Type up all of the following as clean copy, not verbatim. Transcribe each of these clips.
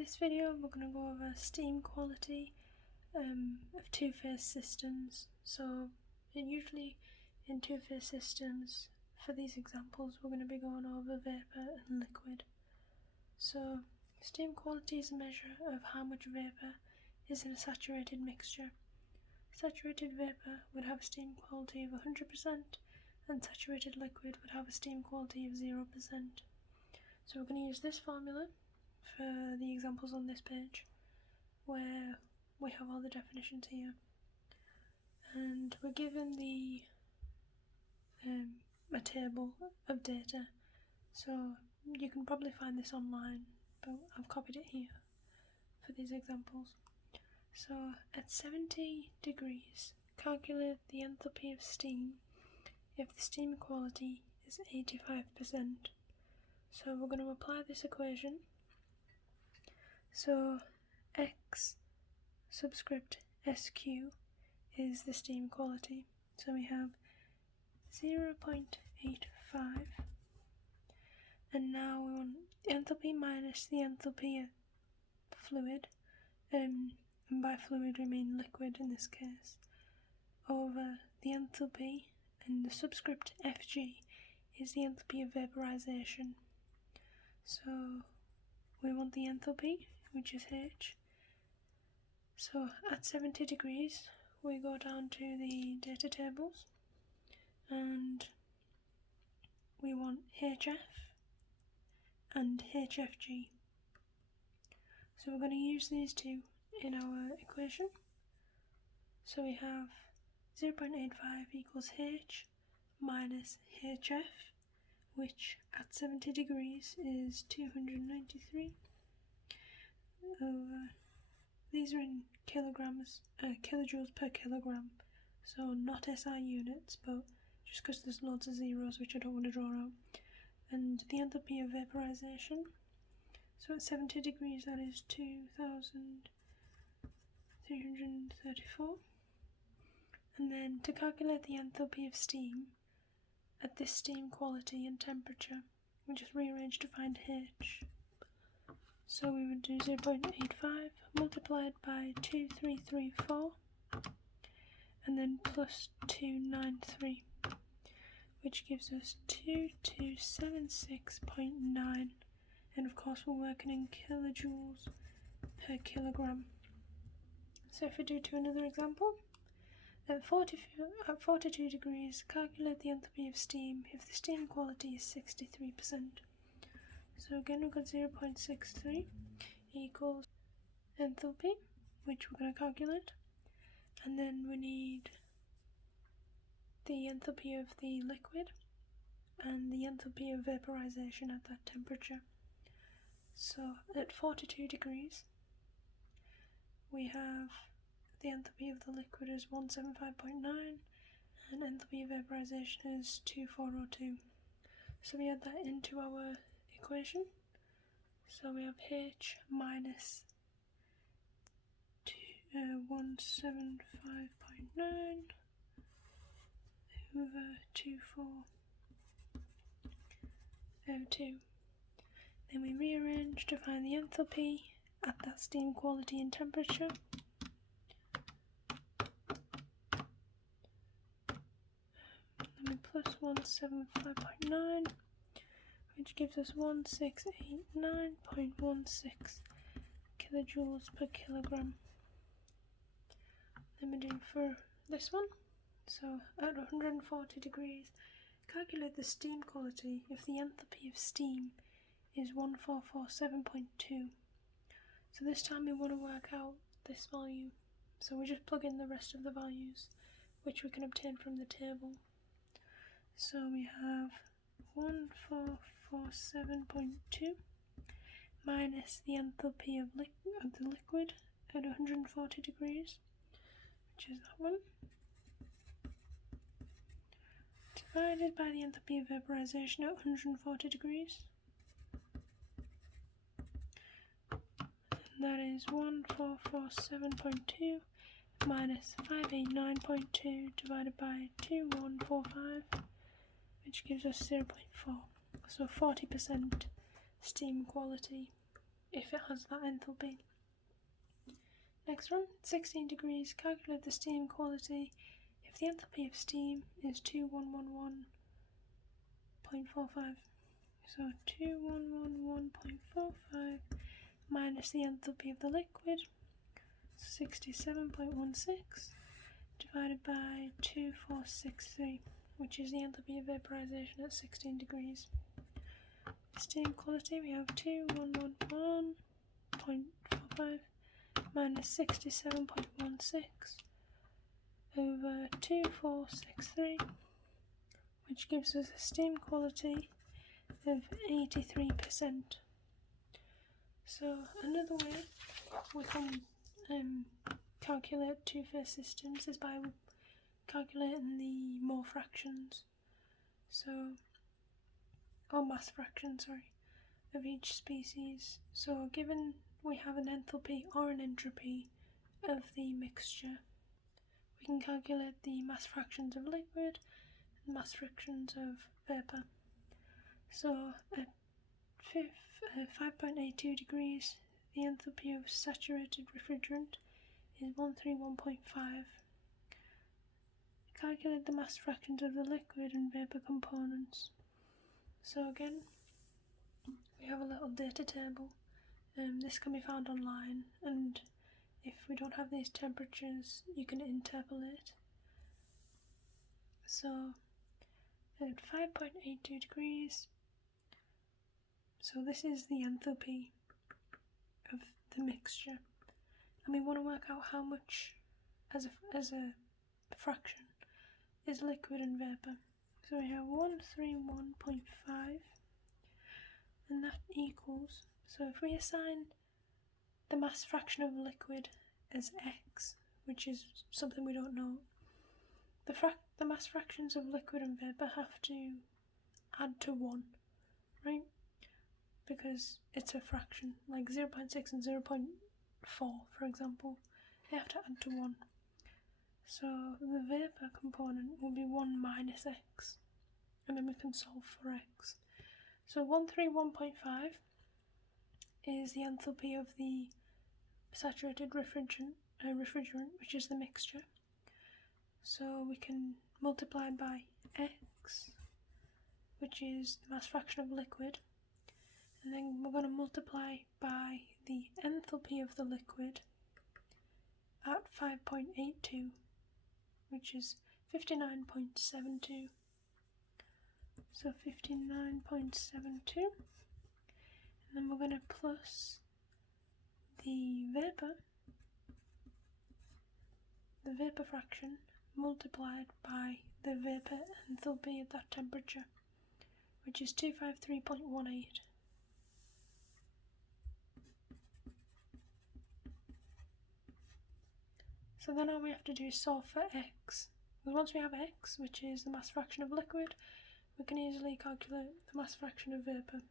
In this video we're going to go over steam quality of two-phase systems. So usually in two-phase systems, for these examples, we're going to be going over vapor and liquid. So steam quality is a measure of how much vapor is in a saturated mixture. Saturated vapor would have a steam quality of 100% and saturated liquid would have a steam quality of 0%. So we're going to use this formula for the examples on this page, where we have all the definitions here, and we're given a table of data, so you can probably find this online, but I've copied it here for these examples. So at 70 degrees, calculate the enthalpy of steam if the steam quality is 85%. So we're going to apply this equation. So X subscript SQ is the steam quality. So we have 0.85, and now we want the enthalpy minus the enthalpy of fluid, and by fluid we mean liquid in this case, over the enthalpy, and the subscript Fg is the enthalpy of vaporization. So we want the enthalpy, which is H. So at 70 degrees we go down to the data tables and we want HF and HFG. So we're going to use these two in our equation. So we have 0.85 equals H minus HF, which at 70 degrees is 293 over, these are in kilojoules per kilogram, so not SI units, but just because there's loads of zeros which I don't want to draw out. And the enthalpy of vaporization, so at 70 degrees that is 2334. And then to calculate the enthalpy of steam at this steam quality and temperature, we just rearrange to find H. So we would do 0.85 multiplied by 2334 and then plus 293, which gives us 2276.9, and of course we're working in kilojoules per kilogram. So if we do to another example, at 42 degrees, calculate the enthalpy of steam if the steam quality is 63%. So again we've got 0.63 equals enthalpy, which we're going to calculate, and then we need the enthalpy of the liquid and the enthalpy of vaporization at that temperature. So at 42 degrees we have the enthalpy of the liquid is 175.9 and enthalpy of vaporization is 2402. So we add that into our equation. So we have H minus 175.9 over 2402. Then we rearrange to find the enthalpy at that steam quality and temperature. Then we plus 175.9, which gives us 1689.16 kilojoules per kilogram. Then we do for this one. So at 140 degrees, calculate the steam quality if the enthalpy of steam is 1447.2. So this time we want to work out this value. So we just plug in the rest of the values, which we can obtain from the table. So we have 1447.2 minus the enthalpy of the liquid at 140 degrees, which is that one, divided by the enthalpy of vaporization at 140 degrees, and that is 1447.2 minus 589.2 divided by 2145, which gives us 0.4. So 40% steam quality. if it has that enthalpy. Next one, 16 degrees, calculate the steam quality if the enthalpy of steam is 2111.45. So 2111.45 minus the enthalpy of the liquid, 67.16, divided by 2463, which is the enthalpy of vaporization at 16 degrees. Steam quality, we have 2111.45 minus 67.16 over 2463, which gives us a steam quality of 83%. So another way we can calculate two-phase systems is by calculating the mole fractions, or mass fraction, of each species. So given we have an enthalpy or an entropy of the mixture, we can calculate the mass fractions of liquid and mass fractions of vapor. So at 5.82 degrees, the enthalpy of saturated refrigerant is 131.5. Calculate the mass fractions of the liquid and vapor components. So again, we have a little data table. This can be found online, and if we don't have these temperatures, you can interpolate. So at 5.82 degrees, so this is the enthalpy of the mixture, and we want to work out how much as a fraction is liquid and vapor. So we have 131.5, and that equals, so if we assign the mass fraction of liquid as x, which is something we don't know, the mass fractions of liquid and vapor have to add to 1, right? Because it's a fraction, like 0.6 and 0.4, for example, they have to add to 1. So the vapor component will be 1 minus x, and then we can solve for x. So 131.5 is the enthalpy of the saturated refrigerant, which is the mixture. So we can multiply by x, which is the mass fraction of liquid, and then we're going to multiply by the enthalpy of the liquid at 5.82, which is 59.72. So 59.72, and then we're going to plus the vapor fraction multiplied by the vapor enthalpy at that temperature, which is 253.18. So then all we have to do is solve for x. Because once we have x, which is the mass fraction of liquid, we can easily calculate the mass fraction of vapor.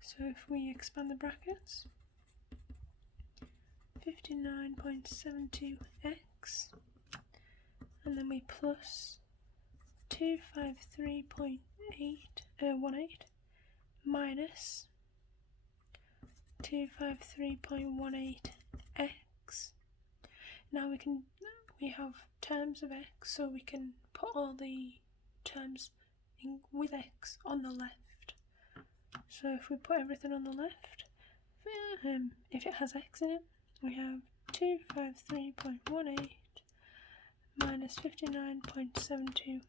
So if we expand the brackets, 59.72x, and then we plus 253.18 minus 253.18x. Now we have terms of x, so we can put all the terms in with x on the left. So if we put everything on the left, if it has x in it, we have 253.18 minus 59.72.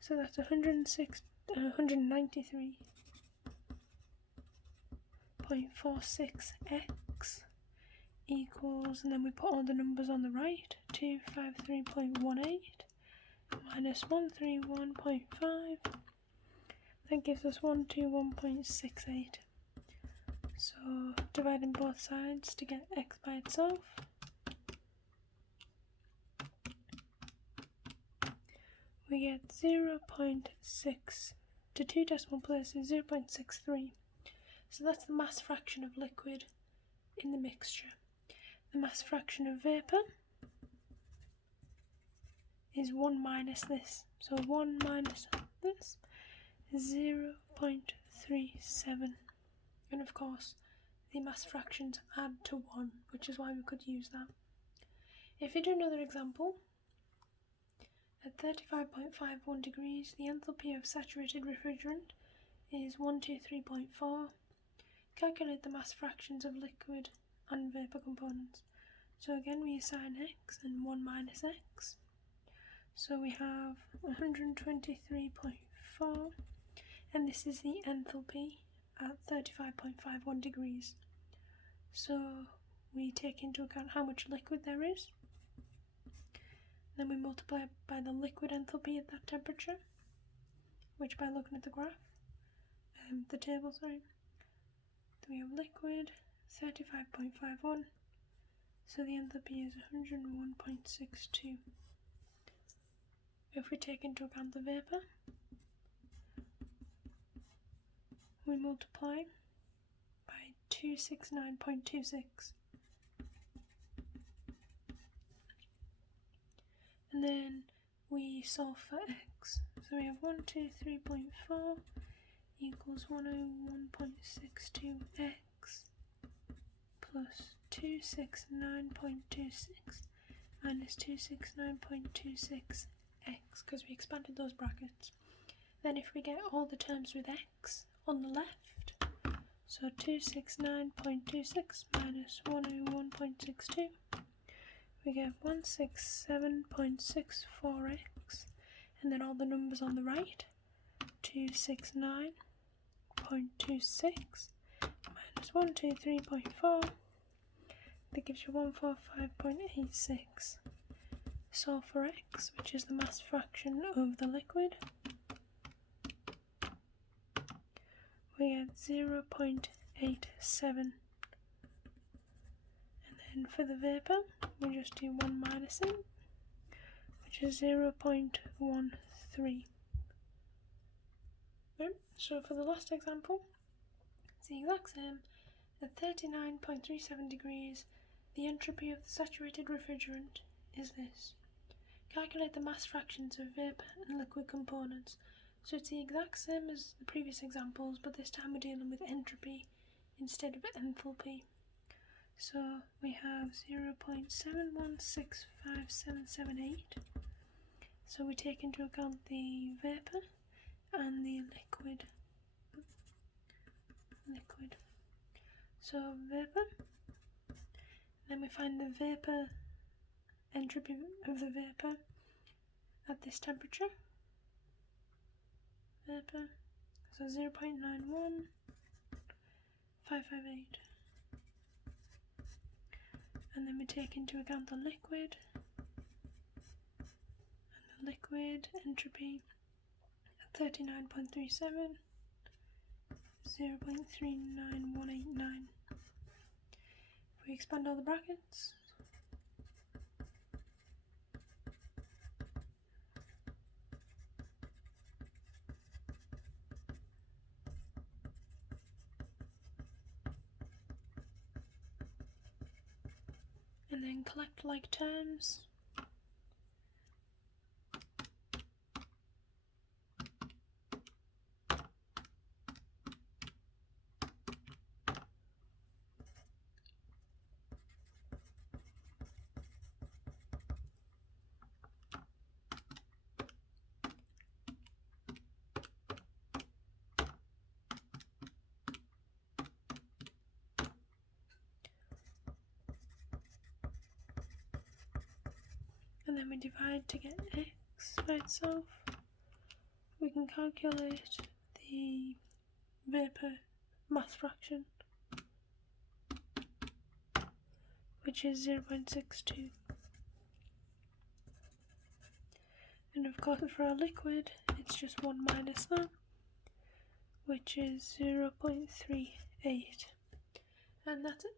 So that's 193.46x equals, and then we put all the numbers on the right, 253.18 minus 131.5, that gives us 121.68. So dividing both sides to get x by itself, we get 0.6 to 2 decimal places, 0.63. So that's the mass fraction of liquid in the mixture. The mass fraction of vapor is 1 minus this. So 1 minus this is 0.37. And of course, the mass fractions add to 1, which is why we could use that. If we do another example, at 35.51 degrees, the enthalpy of saturated refrigerant is 123.4. Calculate the mass fractions of liquid and vapour components. So again, we assign x and 1 minus x. So we have 123.4, and this is the enthalpy at 35.51 degrees. So we take into account how much liquid there is, then we multiply it by the liquid enthalpy at that temperature, which by looking at the graph, the table, sorry, then we have liquid 35.51, so the enthalpy is 101.62. If we take into account the vapour, we multiply by 269.26, and then we solve for x. So we have 123.4 equals 101.62x plus 269.26 minus 269.26x, because we expanded those brackets. Then if we get all the terms with x on the left, so 269.26 minus 101.62, we get 167.64x, and then all the numbers on the right, 269.26 minus 123.4, that gives you 145.86. Solve for x, which is the mass fraction of the liquid, we get 0.87. And then for the vapour, we just do 1 minus it, which is 0.13. Right, so for the last example, it's the exact same. At 39.37 degrees, the entropy of the saturated refrigerant is this. Calculate the mass fractions of vapour and liquid components. So it's the exact same as the previous examples, but this time we're dealing with entropy instead of enthalpy. So we have 0.71657778. So we take into account the vapour and the liquid. So vapour, then we find the vapour entropy of the vapour at this temperature. Vapour, so 0.91558. And then we take into account the liquid, and the liquid entropy at 39.37, 0.39189. If we expand all the brackets, and then collect like terms, and then we divide to get x by itself. We can calculate the vapour mass fraction, which is 0.62. And of course for our liquid, it's just 1 minus that, which is 0.38. And that's it.